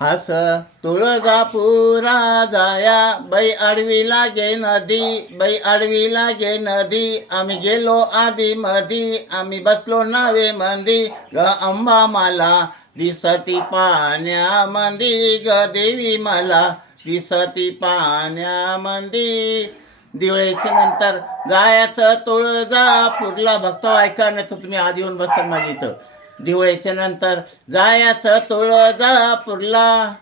हस तुळजापुरा जाया बाई आडवी लागे नदी, बाई आडवी लागे नदी, आम्ही गेलो आधी मधी, आम्ही बसलो नावे मंदी, ग अंबा मला दिसती पाण्यामंदी, ग देवी मला दिसती पाण्यामंदी. दिवाळीच्या नंतर जायचं तुळजापूरला. भक्त ऐका, नाही तर तुम्ही आधी येऊन बसता माझ्या इथं. दिवाळीच्या नंतर जायचं तुळजापूरला,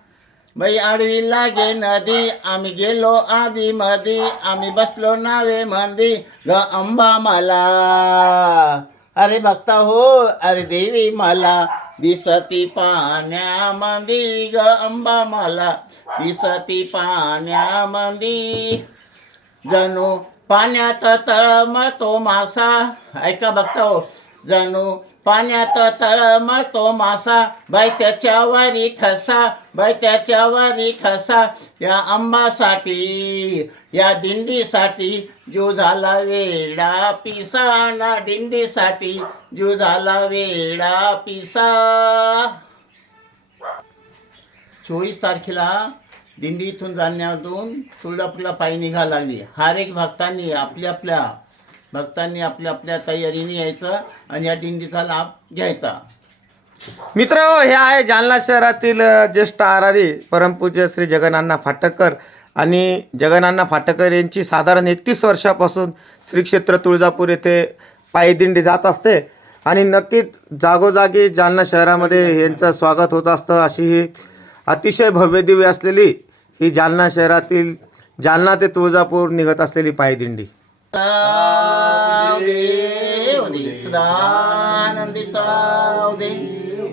बाई आडवी लागे नदी, आम्ही गेलो आधी मधी, आम्ही बसलो नावे मंदी, ग अंबा मला, अरे भक्ता हो, अरे देवी मला दिसती पाण्यामंदी, ग अंबा मला दिसती पाण्यामंदी. जणू पाण्यात तळमळतो मासा. ऐका बघता हो, जणू पाण्यात तळमळतो मासा, बाई त्याच्यावरी ठसा, बाई त्याच्यावरी ठसा. या आंबासाठी, या दिंडीसाठी जीव झाला वेडा पिसा, ना दिंडीसाठी जीव झाला वेडा पिसा. 24 तारखेला दिंडी इथून जाण्यातून तुळजापूरला पायी निघा लागली. हर एक भक्तांनी आपल्या तयारीने यायचं आणि या दिंडीचा लाभ घ्यायचा. मित्र, हे आहे जालना शहरातील ज्येष्ठ आराधी परमपूज्य श्री जगन्नाथ फाटकर. आणि जगन्नाथ फाटकर यांची साधारण 31 वर्षापासून श्री क्षेत्र तुळजापूर येथे पायी दिंडी जात असते. आणि नक्कीच जागोजागी जालना शहरामध्ये यांचं स्वागत होत असतं. अशी ही अतिशय भव्य दिव्य असलेली ही जालना शहरातील जालना ते तुळजापूर निघत असलेली पायी दिंडी.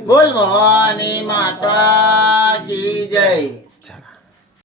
बोल भवानी माता की जय.